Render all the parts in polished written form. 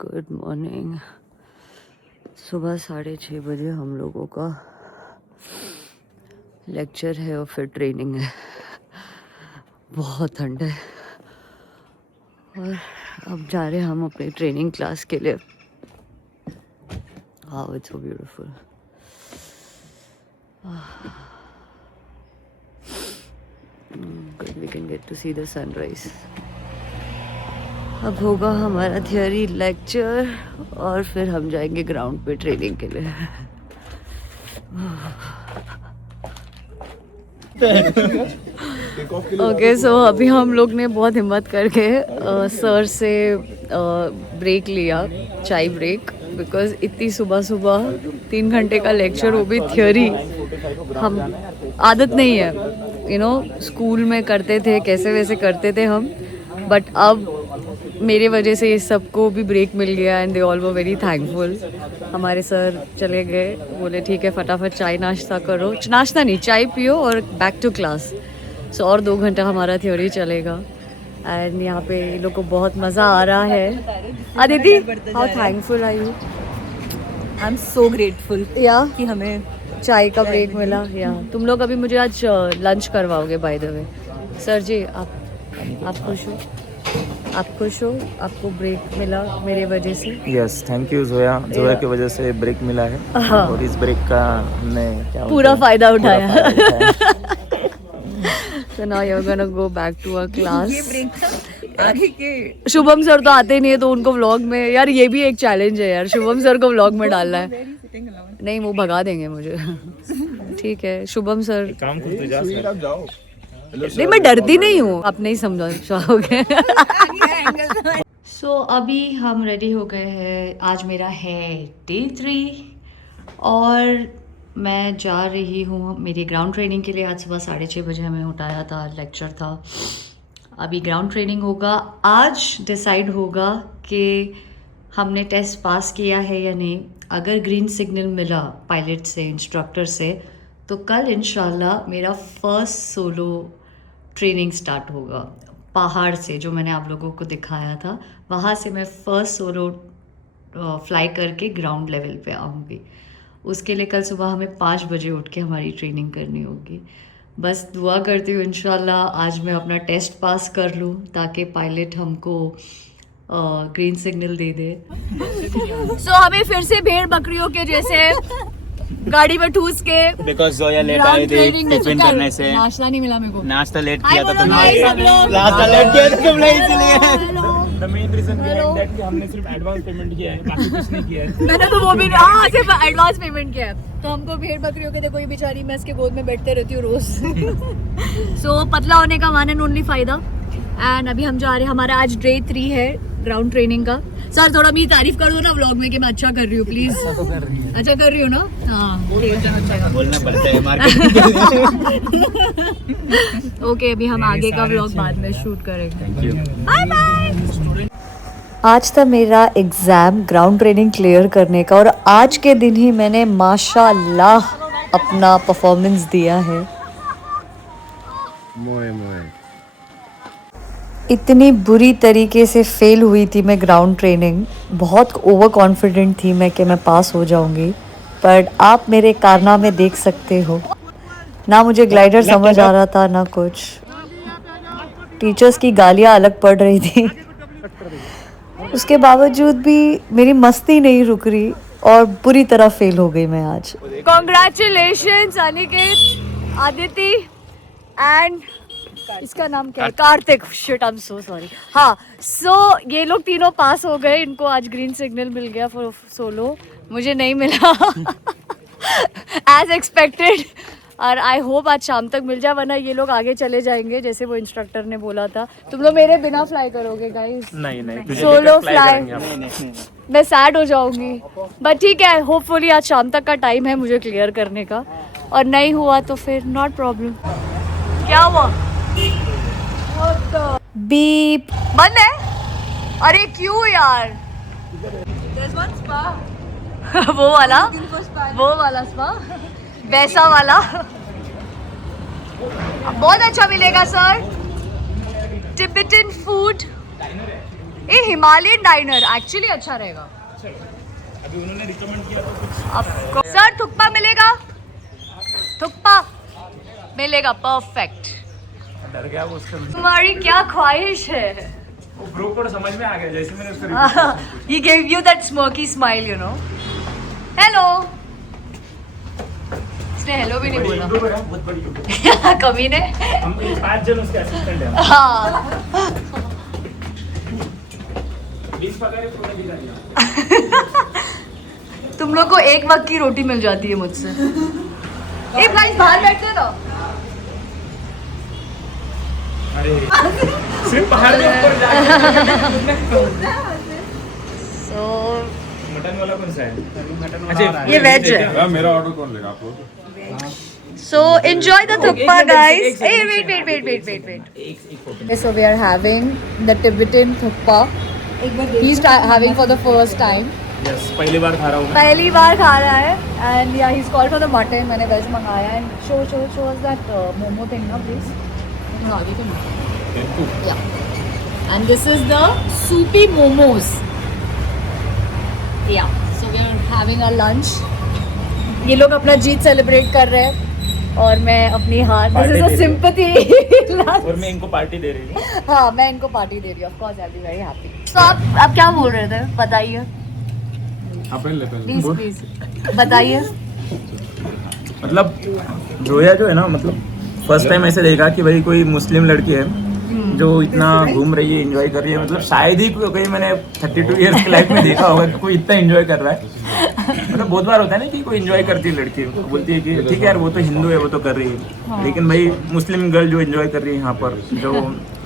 Good morning. सुबह 6:30 बजे हम लोगों का लेक्चर है और फिर ट्रेनिंग है। बहुत ठंड है और अब जा रहे हैं हम अपनी ट्रेनिंग क्लास के लिए। Wow, it's so beautiful. Good, we can get to see the sunrise. अब होगा हमारा थियोरी लेक्चर और फिर हम जाएंगे ग्राउंड पे ट्रेनिंग के लिए। ओके, सो अभी हम लोग ने बहुत हिम्मत करके सर से ब्रेक लिया, चाय ब्रेक, बिकॉज इतनी सुबह सुबह 3 घंटे का लेक्चर, वो भी थियोरी, हम आदत नहीं है, यू नो, स्कूल में करते थे कैसे वैसे करते थे हम, बट अब मेरे वजह से ये सबको भी ब्रेक मिल गया and they all were very thankful. हमारे सर चले गए, बोले ठीक है फटाफट चाय नाश्ता करो, नाश्ता नहीं चाय पियो और बैक टू क्लास। सो और 2 घंटा हमारा थ्योरी चलेगा एंड यहाँ पे इन लोग को बहुत मज़ा आ रहा है। Aditi, how thankful are you? I am so grateful या कि हमें चाय का ब्रेक मिला। या तुम लोग अभी मुझे आज लंच करवाओगे बाय द वे। सर जी, आप खुश हो? आप खुश हो? आपको ब्रेक मिला मेरे वजह से? Yes, thank you Zoya. Zoya की वजह से ब्रेक मिला है। हाँ। और इस ब्रेक का हमने पूरा फायदा उठाया। So now you're gonna go back to our class. ये ब्रेक था आगे के। शुभम सर तो आते नहीं है तो उनको व्लॉग में, यार ये भी एक चैलेंज है यार, शुभम सर को व्लॉग में डालना है। नहीं, वो भगा देंगे मुझे। ठीक है शुभम सर, काम करते जाओ। नहीं मैं डरती नहीं हूँ, आप नहीं समझोगे। सो अभी हम रेडी हो गए हैं। आज मेरा है डे 3 और मैं जा रही हूँ मेरी ग्राउंड ट्रेनिंग के लिए। आज सुबह 6:30 बजे हमें उठाया था, लेक्चर था। अभी ग्राउंड ट्रेनिंग होगा। आज डिसाइड होगा कि हमने टेस्ट पास किया है या नहीं। अगर ग्रीन सिग्नल मिला पायलट से, इंस्ट्रक्टर से, तो कल इंशाल्लाह मेरा फर्स्ट सोलो ट्रेनिंग स्टार्ट होगा पहाड़ से, जो मैंने आप लोगों को दिखाया था। वहाँ से मैं फर्स्ट सोलो फ्लाई करके ग्राउंड लेवल पे आऊँगी। उसके लिए कल सुबह हमें 5 बजे उठ के हमारी ट्रेनिंग करनी होगी। बस दुआ करती हूँ इंशाल्लाह आज मैं अपना टेस्ट पास कर लूँ ताकि पायलट हमको ग्रीन सिग्नल दे दे। सो हमें फिर से भेड़ बकरियों के जैसे गाड़ी में ठूस के, बिकॉज़ जोया लेट आई थी टिफिन करने से। नाश्ता नहीं मिला मेरे को। नाश्ता लेट किया था तुमने। नाश्ता लेट किया था तुमने, इसलिए The main reason behind that कि हमने सिर्फ एडवांस पेमेंट किया है, बाकी कुछ नहीं किया है। मैंने तो वो भी हाँ सिर्फ एडवांस पेमेंट किया है। तो हमको भेड़ बकरियों के देखो, ये बेचारी मैं इसके गोद में बैठते रहती हूँ रोज। सो पतला होने का वन एंड ओनली फायदा। एंड अभी हम जा रहे हैं, हमारा आज डे 3 है ग्राउंड ट्रेनिंग का। सर थोड़ा मेरी तारीफ कर दो ना व्लॉग में कि मैं अच्छा कर रही हूँ प्लीज। अच्छा कर रही हूँ ना? हाँ बोलना पड़ता है मार्केटिंग। ओके, अभी हम आगे का व्लॉग बाद में शूट करेंगे। Thank you. Bye bye. आज था मेरा एग्ज़ाम ग्राउंड ट्रेनिंग क्लियर करने का और आज के दिन ही मैंने माशाल्लाह अपना परफॉर्मेंस दिया है। इतनी बुरी तरीके से फेल हुई थी मैं ग्राउंड ट्रेनिंग, बहुत ओवर कॉन्फिडेंट थी मैं कि मैं पास हो जाऊंगी, पर आप मेरे कारनामे देख सकते हो। ना मुझे ग्लाइडर समझ आ रहा था ना कुछ, टीचर्स की गालियाँ अलग पड़ रही थी। उसके बावजूद भी मेरी मस्ती नहीं रुक रही और बुरी तरह फेल हो गई मैं आज। कॉन्ग्रेचुलेशंस अनिकेत, आदिति एंड इसका नाम क्या है, Kartik. Shit, I am so sorry. हाँ, सो ये लोग तीनों पास हो गए। इनको आज ग्रीन सिग्नल मिल गया फॉर सोलो, मुझे नहीं मिला एज एक्सपेक्टेड। और आई होप आज शाम तक मिल जाए, वरना ये लोग आगे चले जाएंगे जैसे वो इंस्ट्रक्टर ने बोला था। तुम लोग मेरे बिना फ्लाई करोगे गाइस? नहीं, सोलो फ्लाई मैं सैड हो जाऊंगी, बट ठीक है, होपफुली आज शाम तक का टाइम है मुझे क्लियर करने का, और नहीं हुआ तो फिर नॉट प्रॉब्लम। क्या हुआ? बीप बंद है? अरे क्यों यार? वो वाला स्पा, वैसा वाला बहुत अच्छा मिलेगा सर। टिबेटन फूड ये हिमालयन डाइनर एक्चुअली अच्छा रहेगा। अभी उन्होंने रिकमेंड किया तो कुछ आपको सर थुक्पा मिलेगा? थुक्पा मिलेगा, परफेक्ट। डर गया वो उसका। तुम्हारी क्या ख्वाहिश है? वो ब्रो को समझ में आ गया जैसे मैंने उसको He gave you that smirky smile, you know. Hello. उसने हेलो भी नहीं बोला। यूट्यूबर है, बहुत बड़ी यूट्यूबर। कमी ने। हम 5 जन उसके असिस्टेंट हैं। हाँ। 20 पगार है, पूरा दिला दिया। तुम लोग को एक वक्त की रोटी मिल जाती है मुझसे। ए भाई बाहर बैठते ना। अरे सिर्फ पहाड़ के ऊपर जाके So मटन वाला कौन सा है? अच्छा, ये वेज है। मेरा ऑर्डर कौन लेगा आप लोग? So enjoy the thukpa, guys. Hey, wait. एक photo. So we are having the Tibetan thukpa. He's having for the first time. Yes, पहली बार खा रहा हूँ मैं। पहली बार खा रहा है and yeah, he's called for the mutton. मैंने वेज मंगाया and show us that momo thing ना please. Yeah. And this is the soupy momos. Yeah. So we are having our lunch. ये लोग अपना जीत सेलिब्रेट कर रहे हैं और मैं अपनी हार। This is a sympathy lunch. और मैं इनको पार्टी दे रही हूँ। हाँ, मैं इनको पार्टी दे रही हूँ। Of course, I'll be very happy. तो आप क्या बोल रहे थे? बताइए। आप पहले प्लीज बताइए। मतलब जोया जो है ना, मतलब फर्स्ट टाइम ऐसे देखा कि भाई कोई मुस्लिम लड़की है जो इतना घूम रही है, एंजॉय कर रही है। मतलब शायद ही कोई मैंने 32 इयर्स की लाइफ में देखा होगा कि कोई इतना एंजॉय कर रहा है। मतलब बहुत बार होता है ना कि कोई एंजॉय करती है लड़की, बोलती है कि ठीक है यार वो तो हिंदू है, वो तो कर रही है। लेकिन भाई मुस्लिम गर्ल जो एंजॉय कर रही है यहाँ पर, जो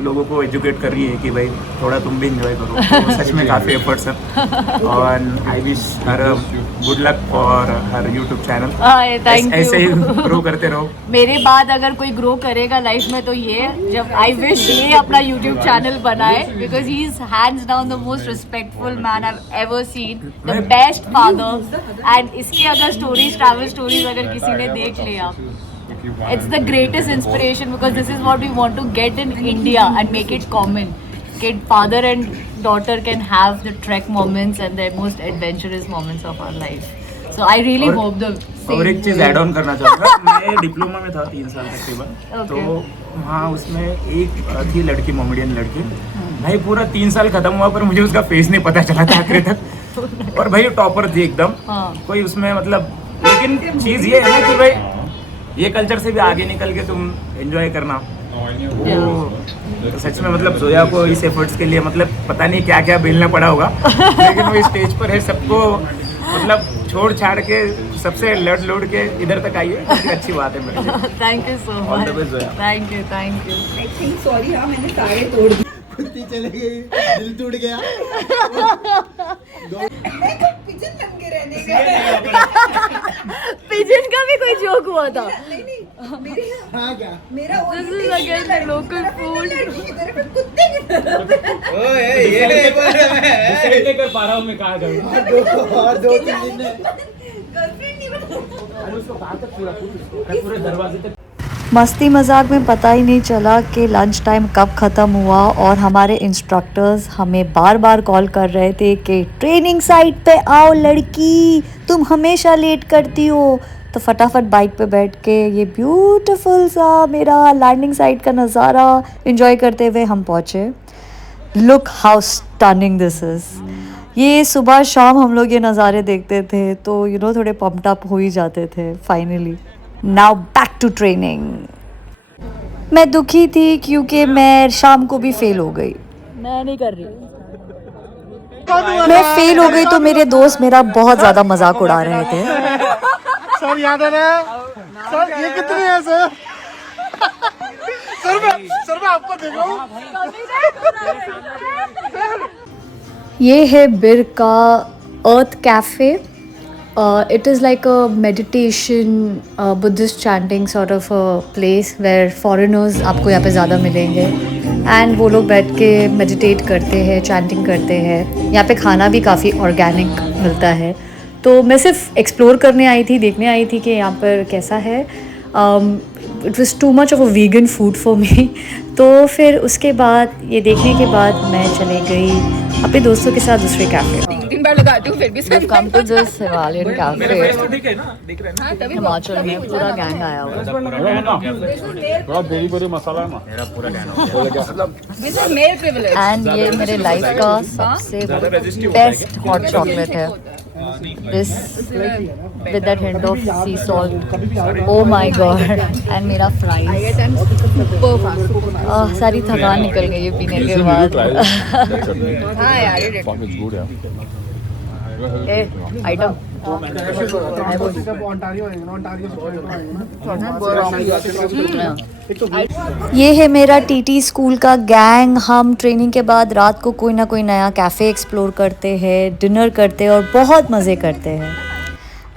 लोगों को एजुकेट कर रही है कि भाई थोड़ा तुम भी एंजॉय करो, तो सच में काफ़ी एफर्ट्स है। और I wish her good luck for her YouTube channel. Thank ऐसे ही यू। ग्रो करते रहो। मेरे बाद अगर कोई ग्रो करेगा लाइफ में तो ये जब आई विश ये अपना यूट्यूब चैनल बनाए, because he is hands down the most respectful man I have ever seen, the best father. And इसके अगर स्टोरीज, ट्रैवल स्टोरीज अगर किसी ने देख लिया, it's the greatest inspiration because this is what we want to get in India and make it common. Kid, father and daughter can have the trek moments and the most adventurous moments of our life. So I really hope the same. और एक चीज add on करना चाहूँगा। मैं diploma में था 3 साल तकरीबन। तो वहाँ उसमें एक थी लड़की, मोमेडियन लड़की। भाई पूरा 3 साल खत्म हुआ पर मुझे उसका फेस नहीं पता चला था आखिर तक। और भाई टॉपर थी एकदम। कोई उसमें मतलब, लेकिन चीज ये है ना कि भाई ये कल्चर से भी आगे निकल के तुम एंजॉय करना, वो सच में मतलब जोया को इस एफर्ट्स के लिए मतलब पता नहीं क्या क्या बेलना पड़ा होगा। लेकिन वो स्टेज पर है, सबको मतलब छोड़ छाड़ के सबसे लड़ लोड़ के इधर तक आई है, अच्छी बात है मेरे लिए। Thank you so All much. the best, Zoya. Thank you. I think sorry, हाँ मैंने सारे तोड़ दिए। कुत्ती चली गई, दिल टूट गया। पिजन बन के रहने का। पिजन का भी कोई जोक हुआ था। नहीं, मेरे हाँ क्या? मेरा This is again the local food. इधर पे कुत्ते की तरह। ओए ये डिसाइड नहीं कर पा रहा हूँ मैं कहाँ जाऊँ। और 2-3 दिन में गर्लफ्रेंड नहीं बना। अरे उसको कहाँ तक पूरे दरवाजे तक। मस्ती मजाक में पता ही नहीं चला कि लंच टाइम कब ख़त्म हुआ और हमारे इंस्ट्रक्टर्स हमें बार बार कॉल कर रहे थे कि ट्रेनिंग साइट पे आओ लड़की, तुम हमेशा लेट करती हो। तो फटाफट बाइक पे बैठ के ये ब्यूटीफुल सा मेरा लैंडिंग साइट का नज़ारा एंजॉय करते हुए हम पहुँचे। Look how stunning this is. ये सुबह शाम हम लोग ये नज़ारे देखते थे तो थोड़े पम्प्ड अप हो ही जाते थे। Finally now back to training. मैं दुखी थी क्योंकि मैं शाम को भी फेल हो गई। मैं नहीं कर रही, मैं फेल हो गई तो मेरे दोस्त मेरा बहुत ज़्यादा मजाक उड़ा रहे थे। सर याद है ना सर, ये कितनी है सर? सर मैं आपको देखा हूँ। ये है बिर का अर्थ cafe. It is like a meditation, Buddhist chanting sort of a place where foreigners आपको यहाँ पे ज़्यादा मिलेंगे and वो लोग बैठ के meditate करते हैं, chanting करते हैं। यहाँ पे खाना भी काफ़ी ऑर्गेनिक मिलता है। तो मैं सिर्फ एक्सप्लोर करने आई थी, देखने आई थी कि यहाँ पर कैसा है। It was too much of a vegan food for me. तो फिर उसके बाद ये देखने के बाद मैं चले गई अपने दोस्तों के साथ दूसरे कैफ़े। 3 बार लगाती हूँ फिर भी सही। Come to this Himalayan cafe ठीक है ना, दिख रहा है ना। हिमाचल में, पूरा गैंग आया हुआ है। थोड़ा पेरी पेरी मसाला है ना मेरा पूरा गहना This is male privilege. And ये मेरे लाइफ का सबसे बेस्ट हॉट चॉकलेट है। This with that hint of C salt, oh my God. And मेरा फ्राइज, सारी थकान निकल गई है पीने के बाद। हाँ यार, ये Fuck, it's good, yeah. Item ये है मेरा टीटी स्कूल का गैंग। हम ट्रेनिंग के बाद रात को कोई ना कोई नया कैफ़े एक्सप्लोर करते हैं, डिनर करते हैं और बहुत मज़े करते हैं।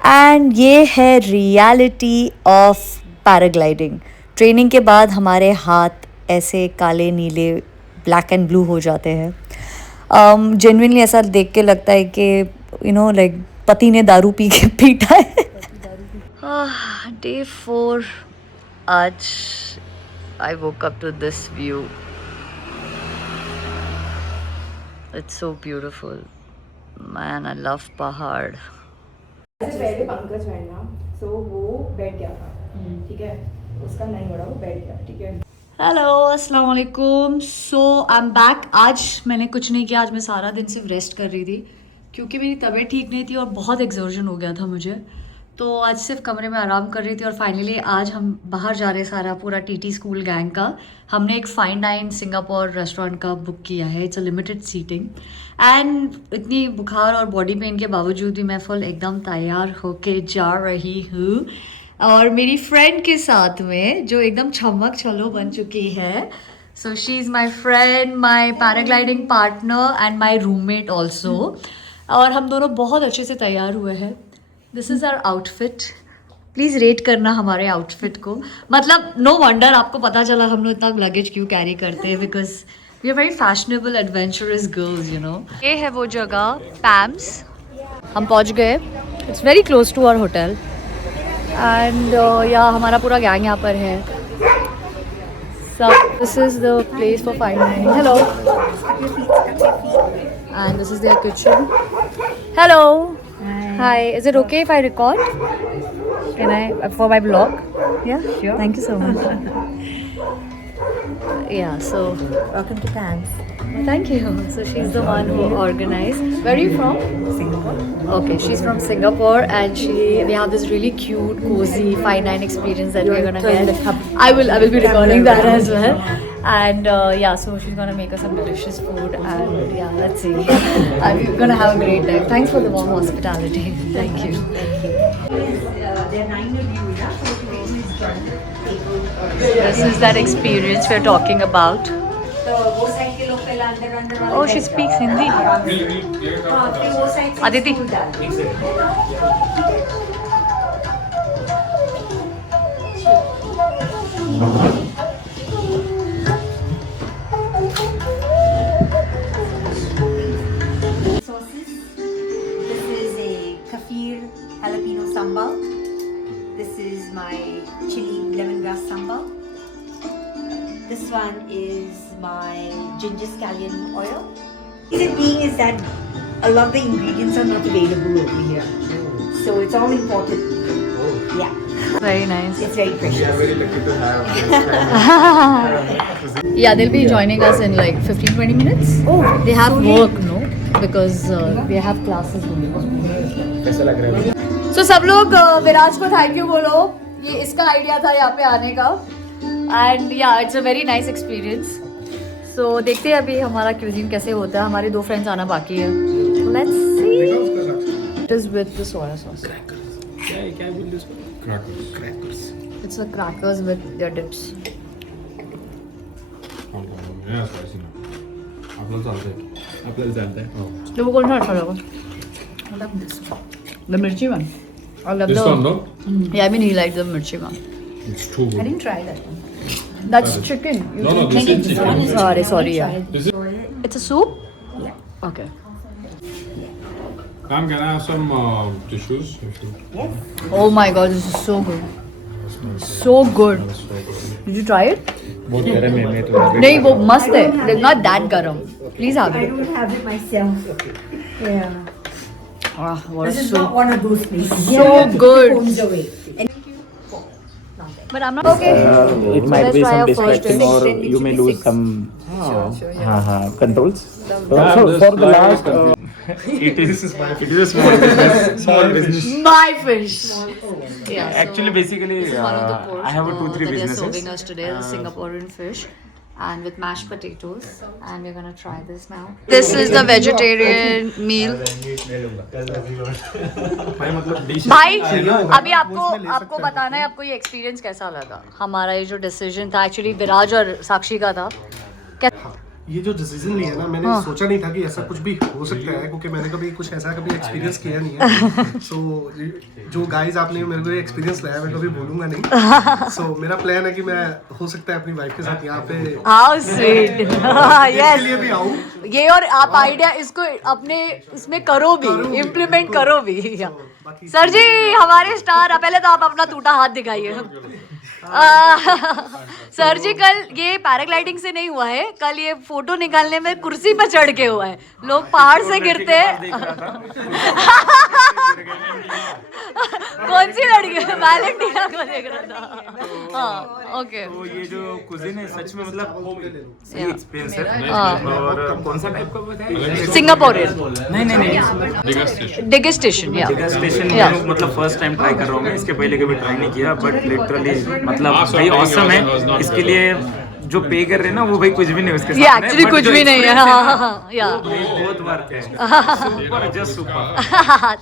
एंड ये है रियलिटी ऑफ पैराग्लाइडिंग। ट्रेनिंग के बाद हमारे हाथ ऐसे काले नीले ब्लैक एंड ब्लू हो जाते हैं। जेन्युइनली ऐसा देख के लगता है कि यू नो लाइक पति ने दारू पी के पीटा है। डे 4 आज I woke up to this view. It's so beautiful man, I love पहाड़। पहले पंकज बैठना, सो वो बैठ गया था, ठीक है, उसका नहीं बढ़ा, वो बैठ गया, ठीक है। हेलो, अस्सलाम वालेकुम। सो आई एम बैक। आज मैंने कुछ नहीं किया, आज मैं सारा दिन सिर्फ रेस्ट कर रही थी क्योंकि मेरी तबीयत ठीक नहीं थी और बहुत एक्सर्जन हो गया था मुझे। तो आज सिर्फ कमरे में आराम कर रही थी और फाइनली आज हम बाहर जा रहे हैं, सारा पूरा टीटी स्कूल गैंग का। हमने एक फाइन डाइन सिंगापुर रेस्टोरेंट का बुक किया है। It's a limited seating and इतनी बुखार और बॉडी पेन के बावजूद भी मैं फुल एकदम तैयार होके जा रही हूँ। और मेरी फ्रेंड के साथ में जो एकदम छमक छलो बन चुकी है। So she is my friend, my paragliding partner and my roommate also. और हम दोनों बहुत अच्छे से तैयार हुए हैं। This is our outfit. Please rate करना हमारे आउटफिट को। मतलब नो वंडर आपको पता चला हम लोग इतना लगेज क्यों कैरी करते हैं, because we are very fashionable adventurous girls, you know. ये है वो जगह पैम्स। हम पहुंच गए। It's very close to our hotel and या हमारा पूरा गैंग यहाँ पर है। सब this is the place for fine dining. Hello, and this is their kitchen. Hello. Hi. Is it okay if I record? Can I for my vlog? Yeah, sure. Thank you so much. Yeah, so Welcome to Pams. thank you. So she's the one who organized. Where are you from? Singapore. Okay, she's from Singapore and we have this really cute, cozy, fine dine experience that we're gonna get. I will be recording that as well. And yeah, so she's gonna make us some delicious food and yeah, let's see. We're gonna have a great time. Thanks for the warm hospitality. Thank you. This is that experience we're talking about. Oh, she speaks Hindi. Aditi. Sauces. This is a kaffir jalapeno sambal. This is my chili lemongrass sambal. This one is my ginger scallion oil. Reason being is that a lot of the ingredients are not available over here, so it's all imported. Yeah, Very nice. it's very precious. Very lucky to have. Yeah, they'll be joining us in like 15-20 minutes. Oh, They have so work, no? Because they have classes going on. कैसा लग रहा है? So सब लोग विराज को thank you बोलो। ये इसका आइडिया था यहाँ पे आने का। And yeah it's a very nice experience. So देखते हैं अभी हमारा क्यूजिन कैसे होता है। हमारे 2 फ्रेंड्स आना बाकी है। Let's see. It is with the soya sauce. क्या बोल रहे हो? Crackers. It's a crackers with their dips. Yeah, spicy ना. आपल्याला चालतंय. आपल्याला चालतंय. तो वो कौन सा अच्छा लगा? The mirchi one. I love This the one, no? Yeah, I mean he liked the mirchi one. It's too I good. didn't try that one. That's chicken. No, this is chicken. Sorry, yeah. This is. It's a soup? Okay. Ma'am, can I have some tissues? If you- Yes. Oh my god, this is so good. So good. Did you try it? बहुत गर्म है, मैं थोड़ा नहीं वो मस्त है. It's not that garam. Please have I it. don't have it myself. Yeah. Ah, what This a is soup. not one of those places. So good. Phones away. And But I'm not okay. it might let's be try some our first distraction dish. or you may lose some controls. Yeah, So this for the live last, it is a small business. Small business. My fish. Yeah. Actually, basically, One of the course I have a 2-3 that they're businesses. serving us today is Singaporean fish and with mashed potatoes, and we're gonna try this now. This is the vegetarian meal. भाई अभी आपको बताना है आपको ये experience कैसा लगा. हमारा ये जो डिसीजन था एक्चुअली विराज और साक्षी का था. ये जो डिसीजन लिया ना मैंने सोचा नहीं था कि ऐसा कुछ भी हो सकता है क्योंकि मैंने कभी कुछ ऐसा कभी एक्सपीरियंस किया नहीं है. सो जो गाइस आपने मेरे को एक्सपीरियंस लाया मैं कभी भूलूंगा नहीं. सो मेरा प्लान है कि मैं हो सकता है अपनी वाइफ के साथ यहाँ पे हाउ स्वीट. के लिए भी आऊँ. ये और आप आइडिया इसको अपने इसमें करो भी, इम्प्लीमेंट करो भी. सर जी हमारे स्टार, पहले तो आप अपना टूटा हाथ दिखाइए. सर जी कल ये पैराग्लाइडिंग से नहीं हुआ है, कल ये फोटो निकालने में कुर्सी पर चढ़ के हुआ है. लोग पहाड़ से गिरते हैं. कौन सी लड़की? वैलेंटीना को देख रहा था. हाँ ओके. तो ये जो कुजिन है सच में मतलब सही एक्सपीरियंस है. और कौन सा टाइप का बताया? सिंगापोरियन नहीं. डिगस्टेशन. या स्टेशन मतलब फर्स्ट टाइम ट्राई कर रहा हूँ मैं. इसके पहले कभी ट्राई नहीं किया बट लिटरली मतलब भाई ऑसम है. इसके लिए जो पे कर रहे हैं ना वो भाई कुछ भी नहीं उसके साथ. ये एक्चुअली कुछ भी नहीं है. हाँ या बहुत बार थे. Super just super.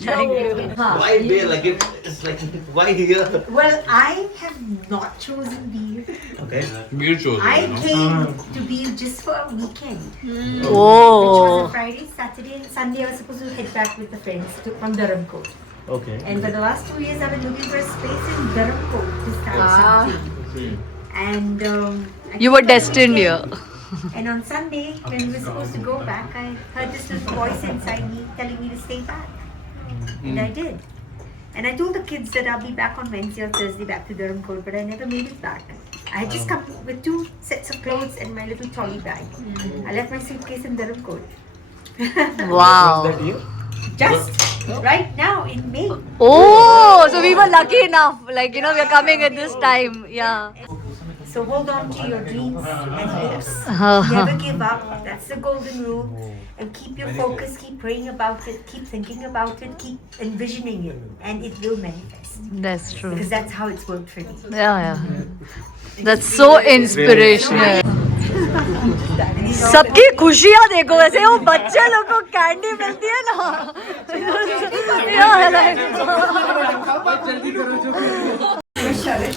Thank you. Why beer? Like it's like why here? well, I have not chosen Beer. Okay. Beer chose. I came to Beer just for a weekend. Which was Oh. a Friday, Saturday, and Sunday. I was supposed to head back with the friends from Durham Court. Okay. And for the last 2 years, I've been looking for a space in Durham Court to start something. And You were destined here. And on Sunday, when we were supposed to go back, I heard this little voice inside me telling me to stay back. And I did. And I told the kids that I'll be back on Wednesday or Thursday back to Durham Court, but I never made it back. I had just come with 2 sets of clothes and my little trolley bag. I left my suitcase in Durham Court. Wow. Just right now in May. Oh, so we were lucky enough. Like, you know, we are coming at this time. Yeah. So hold on to your dreams and hopes. Never give up. That's the golden rule. And keep your focus, keep praying about it, keep thinking about it, keep envisioning it. And it will manifest. That's true. Because that's how it's worked for me. Yeah. That's so inspirational. सबकी खुशियाँ देखो. वैसे वो बच्चे लोग को candy मिलती है ना.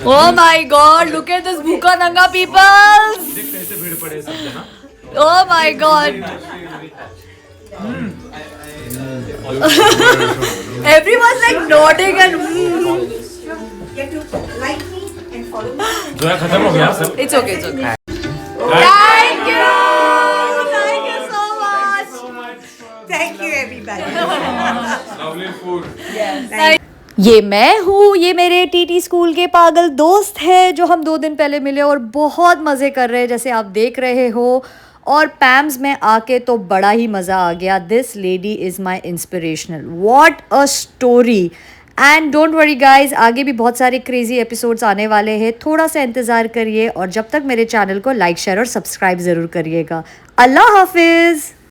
Oh my God! Look at this bhuka nanga peoples. Oh my God! Everyone's like nodding and. You have to like me and follow me. जो है खत्म हो गया सब. It's okay. It's okay. Thank you. Thank you so much. Thank you, everybody. Lovely food. ये मैं हूँ. ये मेरे टीटी स्कूल के पागल दोस्त हैं जो हम 2 दिन पहले मिले और बहुत मज़े कर रहे हैं जैसे आप देख रहे हो. और पैम्स में आके तो बड़ा ही मज़ा आ गया. This lady is my inspirational. What a story. And don't worry guys, आगे भी बहुत सारे क्रेजी एपिसोड्स आने वाले हैं. थोड़ा सा इंतज़ार करिए और जब तक मेरे चैनल को लाइक शेयर और सब्सक्राइब ज़रूर करिएगा. अल्लाह हाफिज़.